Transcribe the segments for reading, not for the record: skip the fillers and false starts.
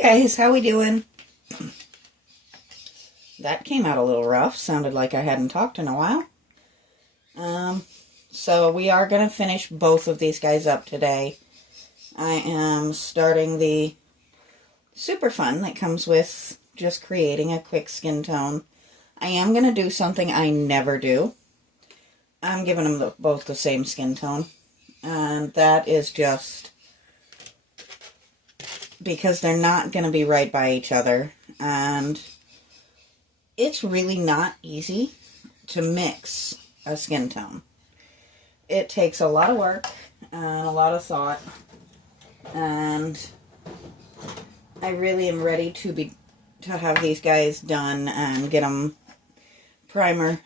Hey guys, how we doing? That came out a little rough. Sounded like I hadn't talked in a while. So we are going to finish both of these guys up today. I am starting the super fun that comes with just creating a quick skin tone. I am going to do something I never do. I'm giving them both the same skin tone. And that is just because they're not going to be right by each other. And it's really not easy to mix a skin tone. It takes a lot of work and a lot of thought. And I really am ready to have these guys done and get them get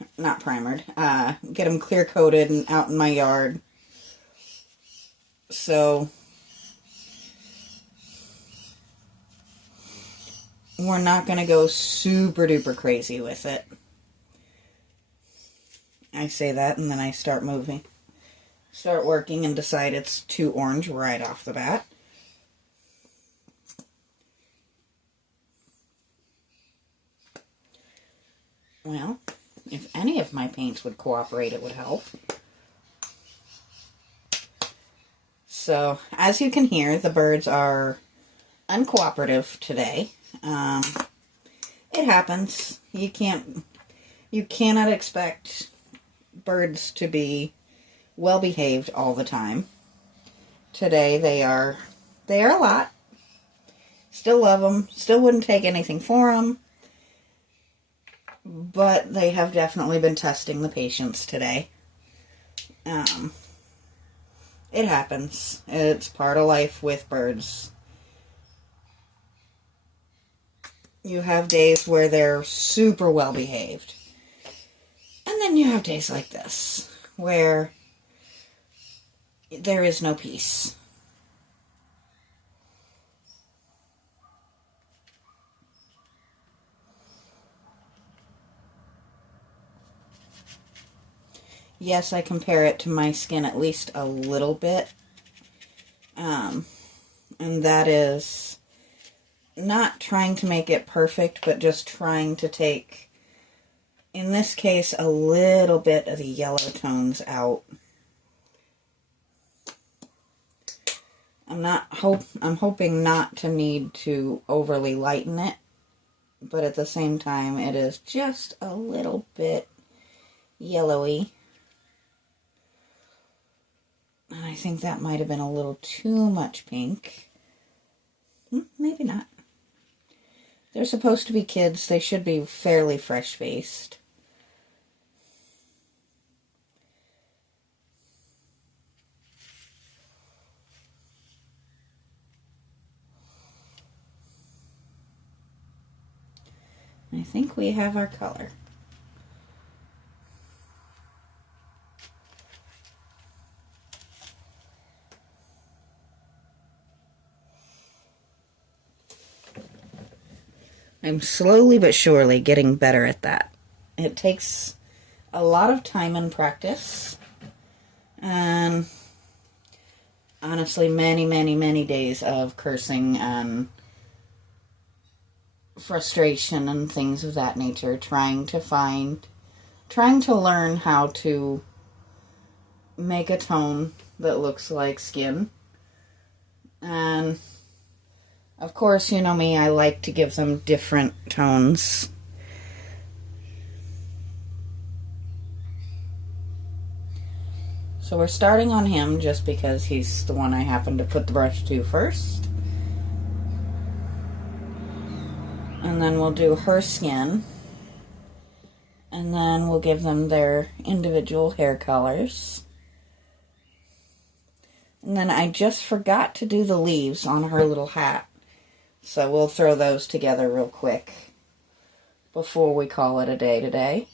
them clear coated and out in my yard. So we're not going to go super duper crazy with it. I say that and then I start working and decide it's too orange right off the bat. Well, if any of my paints would cooperate, it would help. So, as you can hear, the birds are uncooperative today. It happens. You cannot expect birds to be well behaved all the time. Today they are a lot. Still love them. Still wouldn't take anything for them. But they have definitely been testing the patience today. It happens. It's part of life with birds. You have days where they're super well behaved. And then you have days like this, where there is no peace. Yes, I compare it to my skin at least a little bit. And that is not trying to make it perfect, but just trying to take, in this case, a little bit of the yellow tones out. I'm hoping not to need to overly lighten it, but at the same time, it is just a little bit yellowy. And I think that might have been a little too much pink. Maybe not. They're supposed to be kids. They should be fairly fresh-faced. I think we have our color. I'm slowly but surely getting better at that. It takes a lot of time and practice. And honestly, many, many, many days of cursing and frustration and things of that nature, trying to learn how to make a tone that looks like skin. And of course, you know me, I like to give them different tones. So we're starting on him just because he's the one I happen to put the brush to first. And then we'll do her skin. And then we'll give them their individual hair colors. And then I just forgot to do the leaves on her little hat. So we'll throw those together real quick before we call it a day today.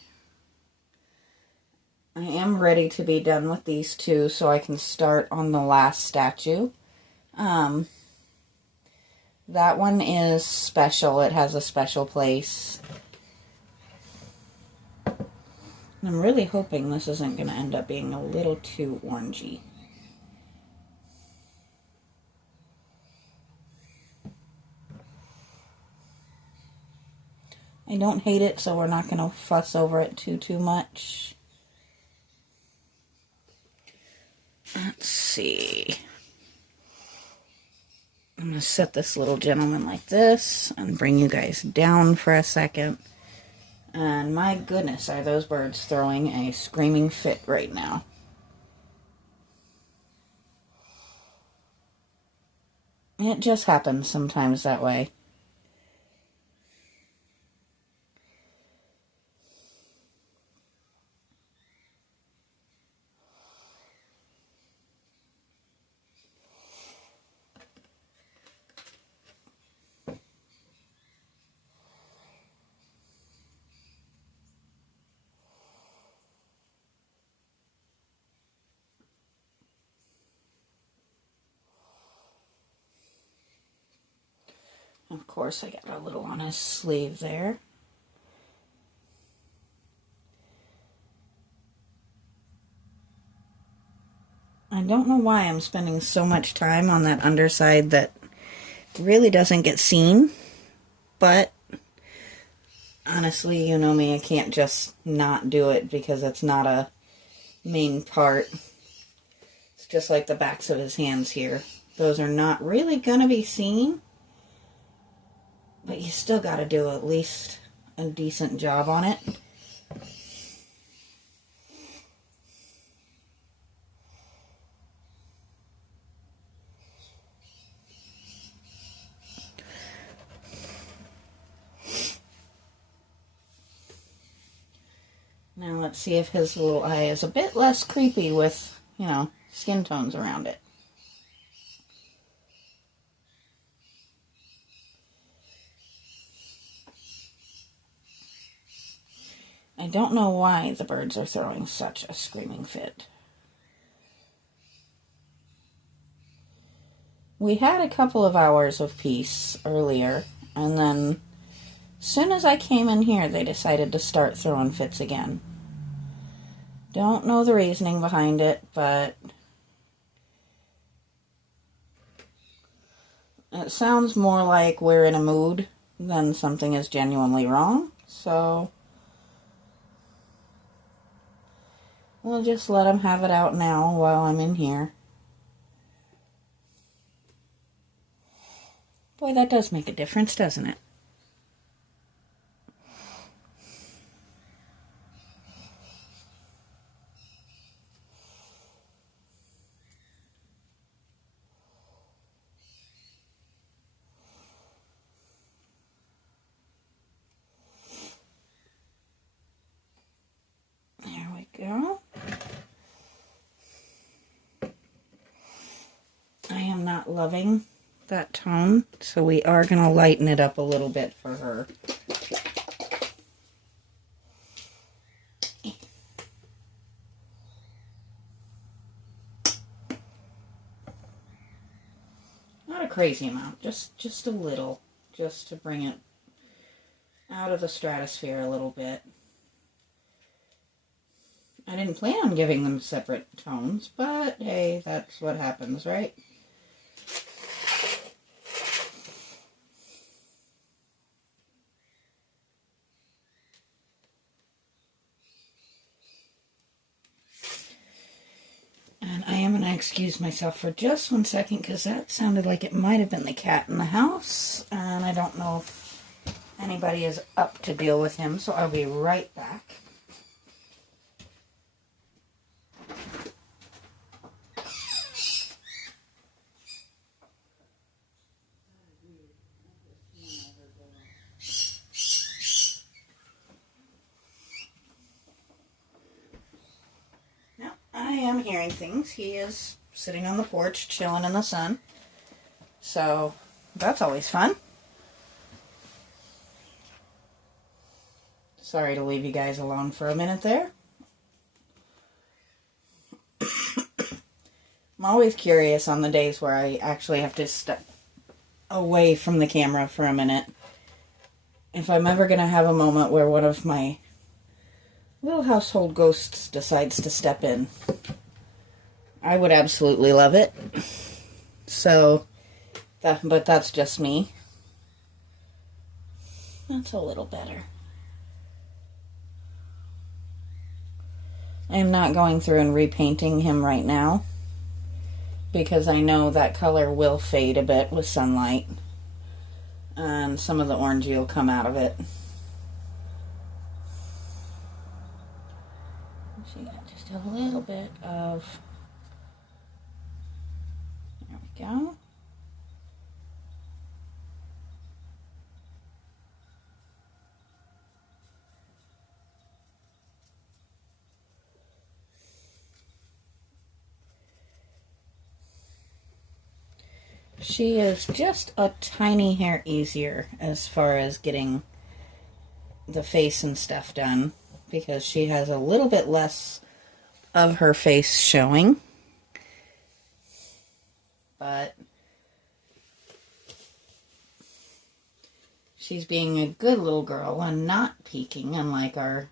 I am ready to be done with these two so I can start on the last statue. That one is special. It has a special place. I'm really hoping this isn't going to end up being a little too orangey. I don't hate it, so we're not going to fuss over it too much. Let's see. I'm going to set this little gentleman like this and bring you guys down for a second. And my goodness, are those birds throwing a screaming fit right now. It just happens sometimes that way. Of course, I got a little on his sleeve there. I don't know why I'm spending so much time on that underside that really doesn't get seen, but honestly, you know me, I can't just not do it because it's not a main part. It's just like the backs of his hands here. Those are not really going to be seen, but you still got to do at least a decent job on it. Now let's see if his little eye is a bit less creepy with, you know, skin tones around it. I don't know why the birds are throwing such a screaming fit. We had a couple of hours of peace earlier, and then as soon as I came in here, they decided to start throwing fits again. Don't know the reasoning behind it, but it sounds more like we're in a mood than something is genuinely wrong, so we'll just let them have it out now while I'm in here. Boy, that does make a difference, doesn't it? There we go. I am not loving that tone, so we are going to lighten it up a little bit for her. Not a crazy amount, just a little, just to bring it out of the stratosphere a little bit. I didn't plan on giving them separate tones, but hey, that's what happens, right? And I am going to excuse myself for just 1 second because that sounded like it might have been the cat in the house, and I don't know if anybody is up to deal with him, so I'll be right back. I am hearing things. He is sitting on the porch, chilling in the sun. So, that's always fun. Sorry to leave you guys alone for a minute there. I'm always curious on the days where I actually have to step away from the camera for a minute. If I'm ever going to have a moment where one of my little household ghosts decides to step in, I would absolutely love it. So, but that's just me. That's a little better. I'm not going through and repainting him right now because I know that color will fade a bit with sunlight and some of the orangey will come out of it. She got just a little bit of, there we go. She is just a tiny hair easier as far as getting the face and stuff done because she has a little bit less of her face showing. But she's being a good little girl and not peeking, unlike our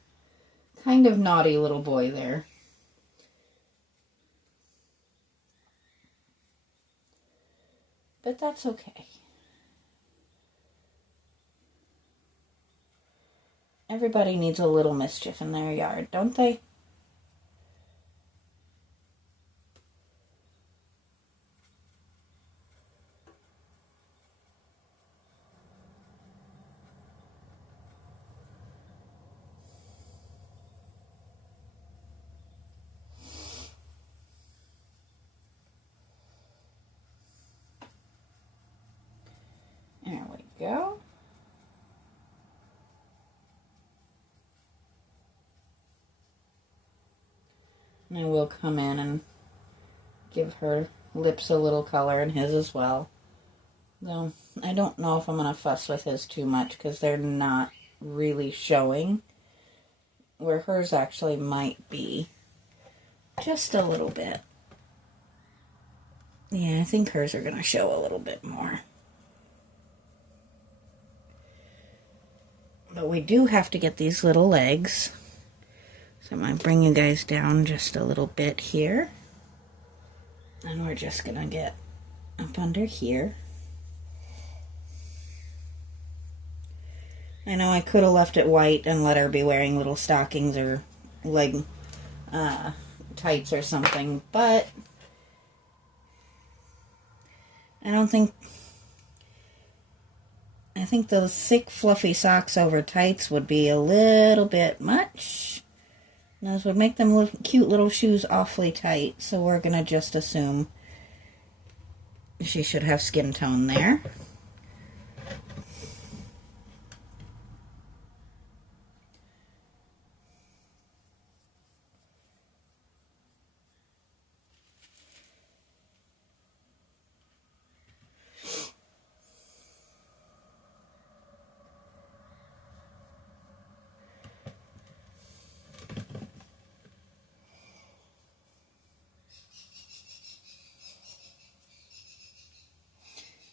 kind of naughty little boy there. But that's okay. Everybody needs a little mischief in their yard, don't they? There we go. And I will come in and give her lips a little color and his as well. Though I don't know if I'm going to fuss with his too much because they're not really showing. Where hers actually might be. Just a little bit. Yeah, I think hers are going to show a little bit more. But we do have to get these little legs. So I'm going to bring you guys down just a little bit here. And we're just going to get up under here. I know I could have left it white and let her be wearing little stockings or leg tights or something, but I think those thick fluffy socks over tights would be a little bit much. And those would make them cute little shoes awfully tight, so we're going to just assume she should have skin tone there.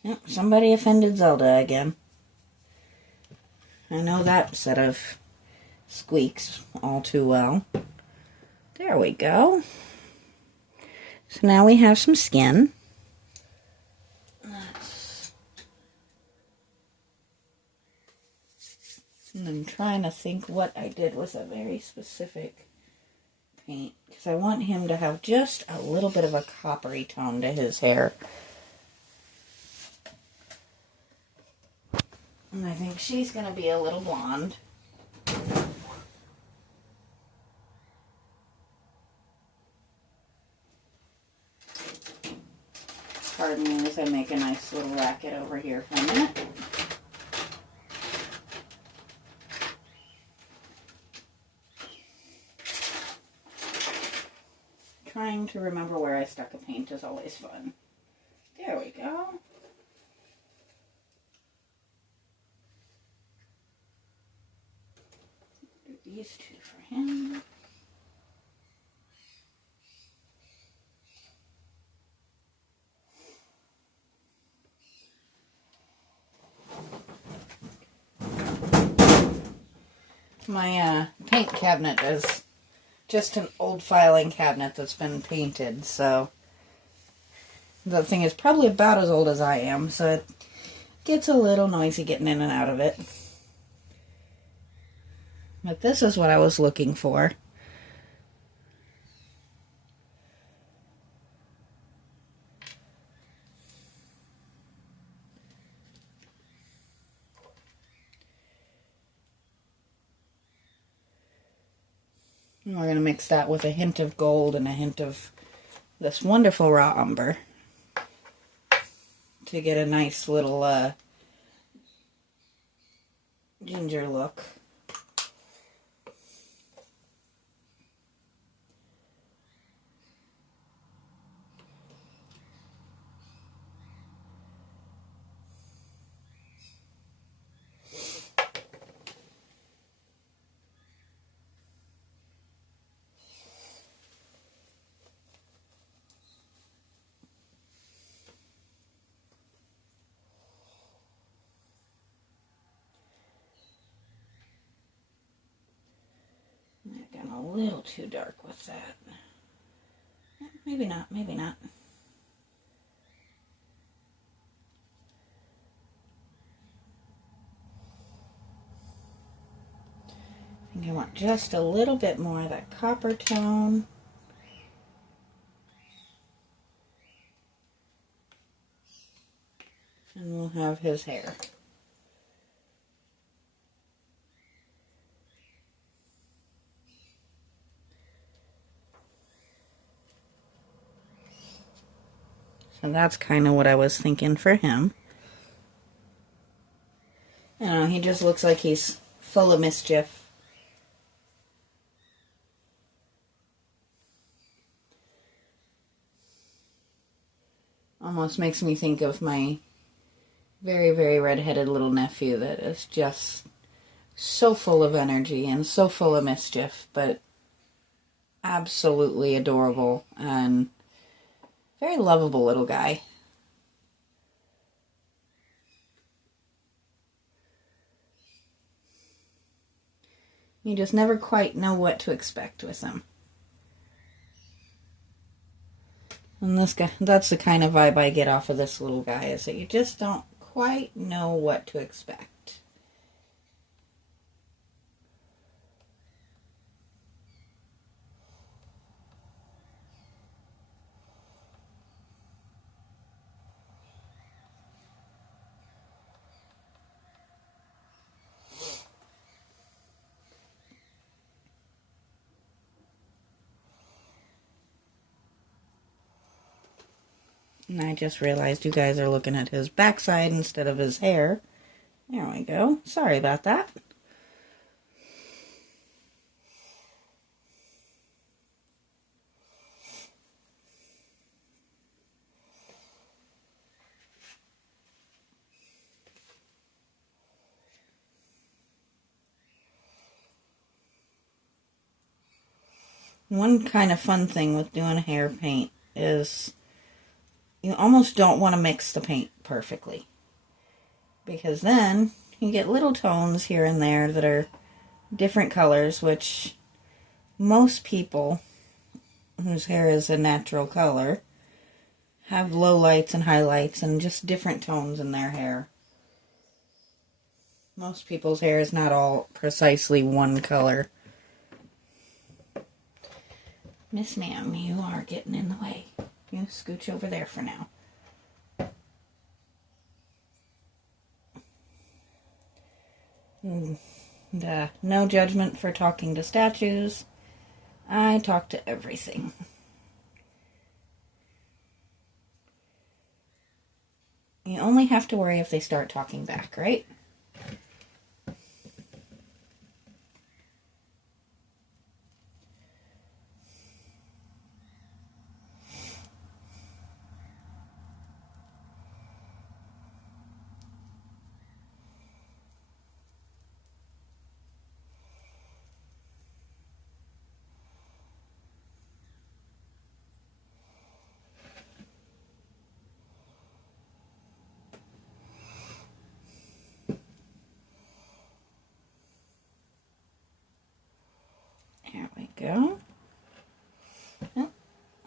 Yep, somebody offended Zelda again. I know that set of squeaks all too well. There we go. So now we have some skin. And I'm trying to think what I did with a very specific paint. Because I want him to have just a little bit of a coppery tone to his hair. And I think she's going to be a little blonde. Pardon me as I make a nice little racket over here for a minute. Trying to remember where I stuck a paint is always fun. There we go. These two for him. My paint cabinet is just an old filing cabinet that's been painted, so the thing is probably about as old as I am, so it gets a little noisy getting in and out of it. But this is what I was looking for. And we're going to mix that with a hint of gold and a hint of this wonderful raw umber to get a nice little ginger look. I've gone a little too dark with that. Maybe not, maybe not. I think I want just a little bit more of that copper tone. And we'll have his hair. So that's kind of what I was thinking for him. You know, he just looks like he's full of mischief. Almost makes me think of my very, very red-headed little nephew that is just so full of energy and so full of mischief, but absolutely adorable and very lovable little guy. You just never quite know what to expect with him. And this guy, that's the kind of vibe I get off of this little guy, is that you just don't quite know what to expect. And I just realized you guys are looking at his backside instead of his hair. There we go. Sorry about that. One kind of fun thing with doing hair paint is you almost don't want to mix the paint perfectly, because then you get little tones here and there that are different colors, which most people whose hair is a natural color have low lights and highlights and just different tones in their hair. Most people's hair is not all precisely one color. Miss Ma'am, you are getting in the way. You scooch over there for now. And, no judgment for talking to statues. I talk to everything. You only have to worry if they start talking back, right? There we go. Oh,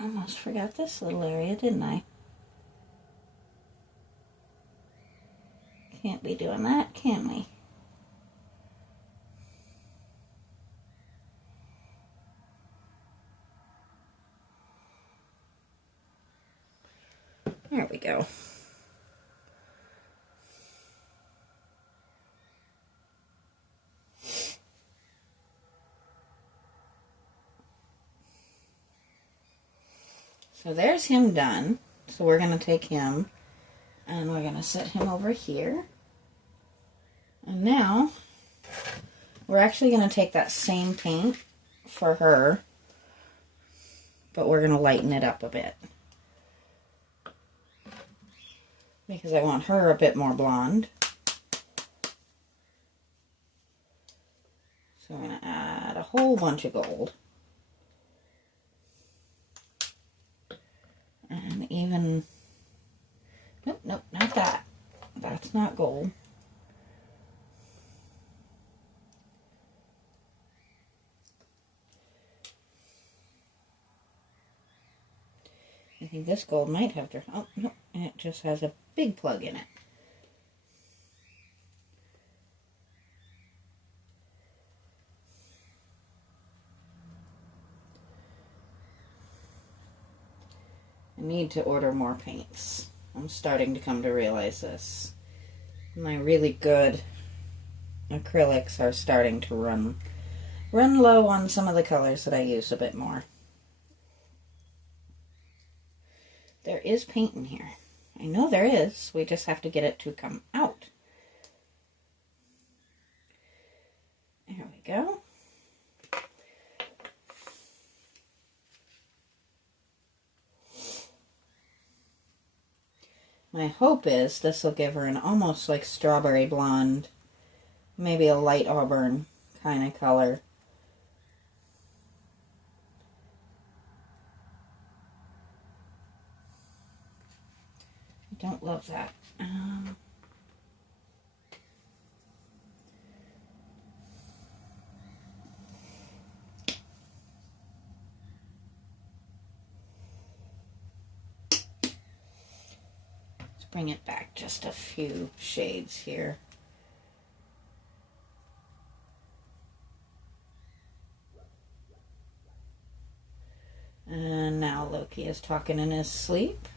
almost forgot this little area, didn't I? Can't be doing that, can we? There we go. So there's him done. So we're going to take him and we're going to set him over here. And now we're actually going to take that same paint for her, but we're going to lighten it up a bit. Because I want her a bit more blonde. So I'm going to add a whole bunch of gold. And even, nope, not that. That's not gold. I think this gold might have, oh, no, it just has a big plug in it. I need to order more paints. I'm starting to come to realize this. My really good acrylics are starting to run low on some of the colors that I use a bit more. There is paint in here. I know there is. We just have to get it to come out. There we go. My hope is this will give her an almost like strawberry blonde, maybe a light auburn kind of color. I don't love that. Let's bring it back just a few shades here. And now Loki is talking in his sleep.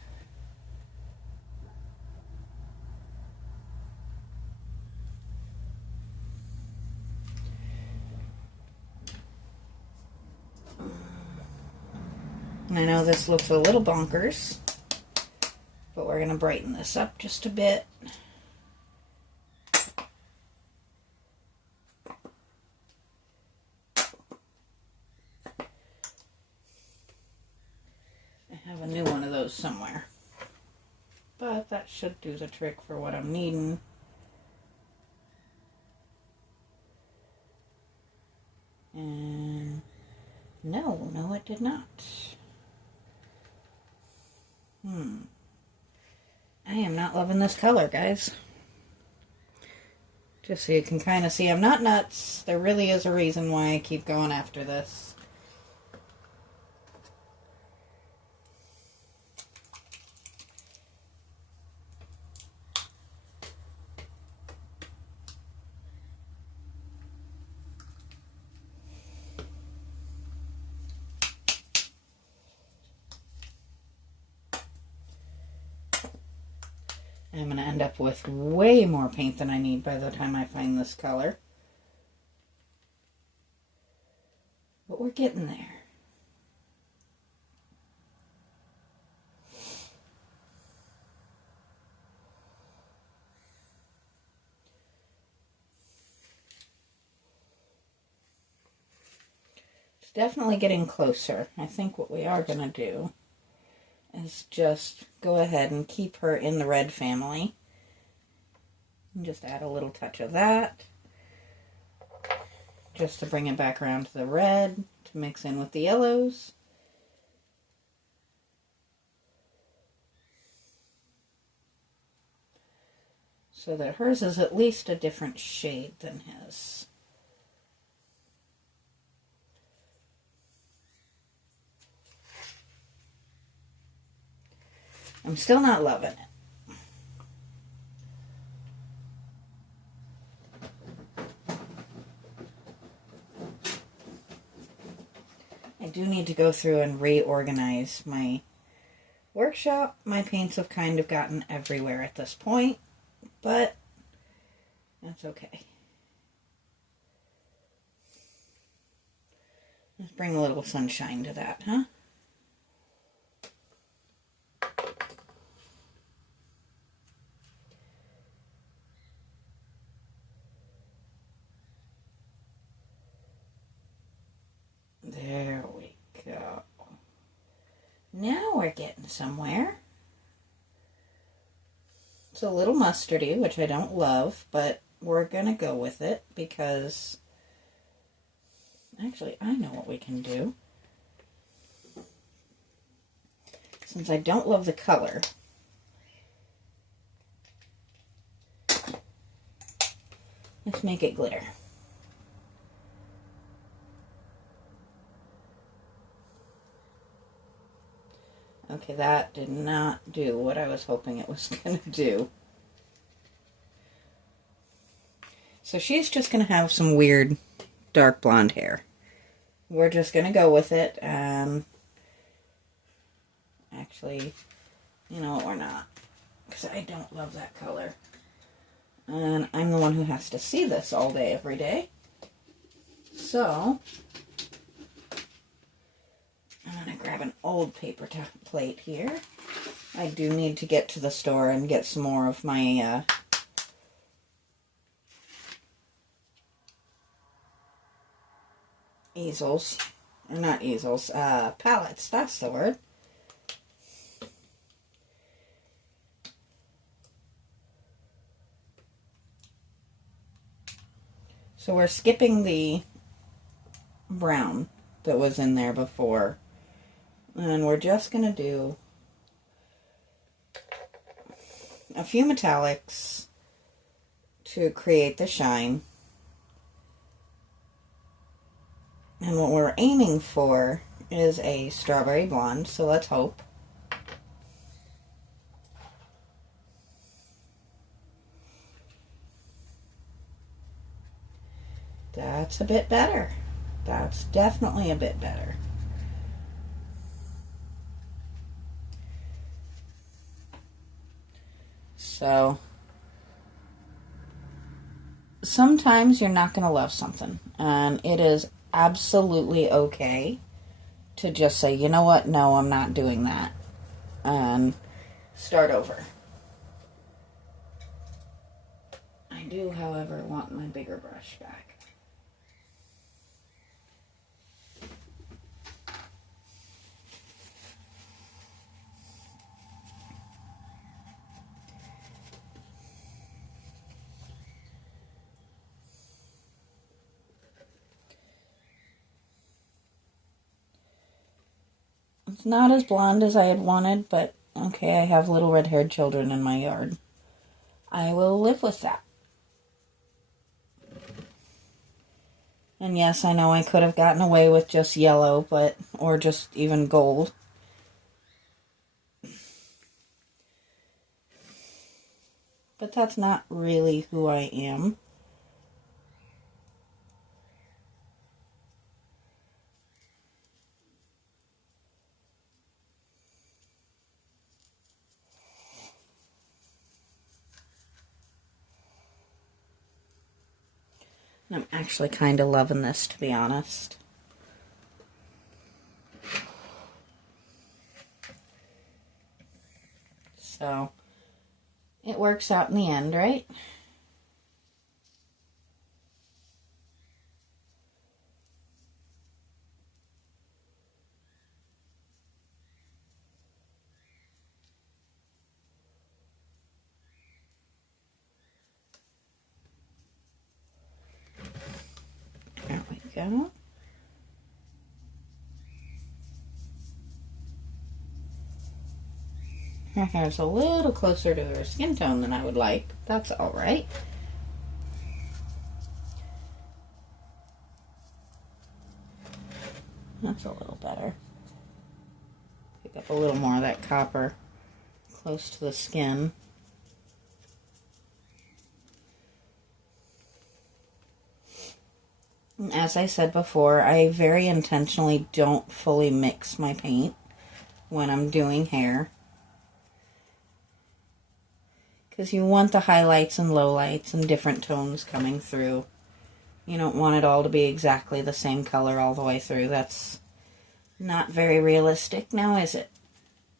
And I know this looks a little bonkers, but we're going to brighten this up just a bit. I have a new one of those somewhere, but that should do the trick for what I'm needing. And no, it did not. I am not loving this color, guys. Just so you can kind of see, I'm not nuts. There really is a reason why I keep going after this. I'm going to end up with way more paint than I need by the time I find this color. But we're getting there. It's definitely getting closer. I think what we are going to do is just go ahead and keep her in the red family. And just add a little touch of that. Just to bring it back around to the red, to mix in with the yellows. So that hers is at least a different shade than his. I'm still not loving it. I do need to go through and reorganize my workshop. My paints have kind of gotten everywhere at this point, but that's okay. Let's bring a little sunshine to that, huh? we're getting somewhere. It's a little mustardy, which I don't love, but we're going to go with it because actually I know what we can do. Since I don't love the color, let's make it glitter. Okay, that did not do what I was hoping it was going to do. So she's just going to have some weird dark blonde hair. We're just going to go with it. Actually, you know what, we're not. Because I don't love that color. And I'm the one who has to see this all day, every day. So I'm going to grab an old paper plate here. I do need to get to the store and get some more of my easels. Or not easels, palettes, that's the word. So we're skipping the brown that was in there before. And we're just going to do a few metallics to create the shine. And what we're aiming for is a strawberry blonde, so let's hope. That's a bit better. That's definitely a bit better. So sometimes you're not going to love something, and it is absolutely okay to just say, you know what, no, I'm not doing that, and start over. I do, however, want my bigger brush back. It's not as blonde as I had wanted, but okay, I have little red-haired children in my yard. I will live with that. And yes, I know I could have gotten away with just yellow, or just even gold. But that's not really who I am. I'm actually kind of loving this, to be honest. So, it works out in the end, right? There we go. Her hair's a little closer to her skin tone than I would like. That's alright. That's a little better. Pick up a little more of that copper close to the skin. And as I said before, I very intentionally don't fully mix my paint when I'm doing hair, because you want the highlights and lowlights and different tones coming through. You don't want it all to be exactly the same color all the way through. That's not very realistic now, is it?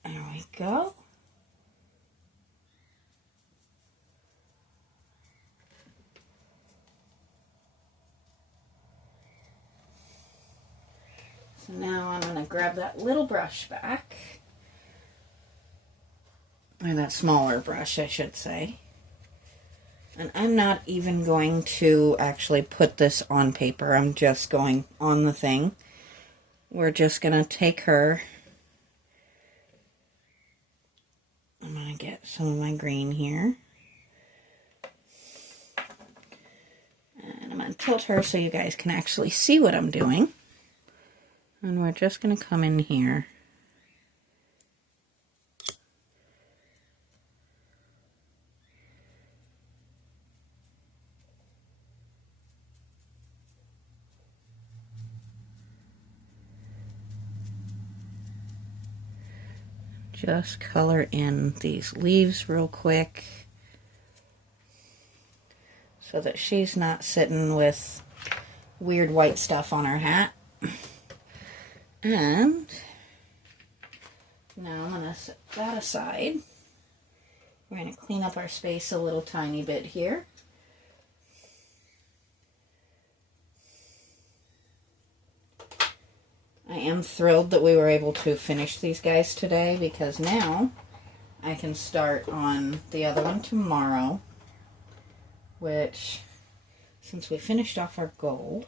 There we go. So now I'm going to grab that little brush back. or that smaller brush, I should say. And I'm not even going to actually put this on paper. I'm just going on the thing. We're just going to take her. I'm going to get some of my green here. And I'm going to tilt her so you guys can actually see what I'm doing. And we're just going to come in here. Just color in these leaves real quick so that she's not sitting with weird white stuff on her hat. And now I'm going to set that aside. We're going to clean up our space a little tiny bit here. I am thrilled that we were able to finish these guys today, because now I can start on the other one tomorrow, which, since we finished off our gold,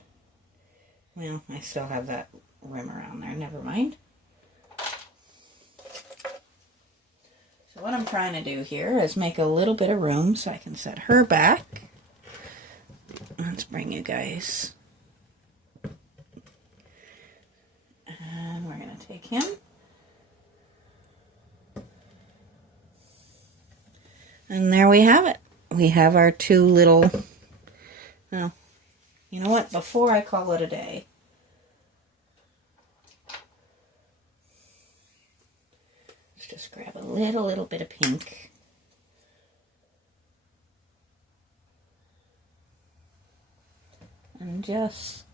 well, I still have that rim around there, never mind. So what I'm trying to do here is make a little bit of room so I can set her back. Let's bring you guys. And we're going to take him. And there we have it. We have our two little, well, you know what, before I call it a day, let's just grab a little bit of pink. And just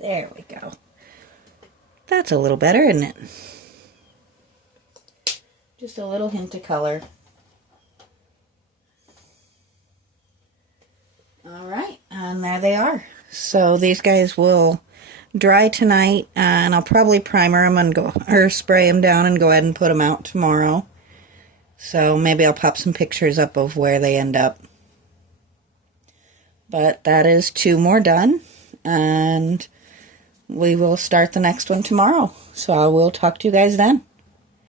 there we go. That's a little better, isn't it? Just a little hint of color. Alright, and there they are. So these guys will dry tonight, and I'll probably primer them and or spray them down and go ahead and put them out tomorrow. So maybe I'll pop some pictures up of where they end up. But that is 2 more done, and we will start the next one tomorrow. So I will talk to you guys then.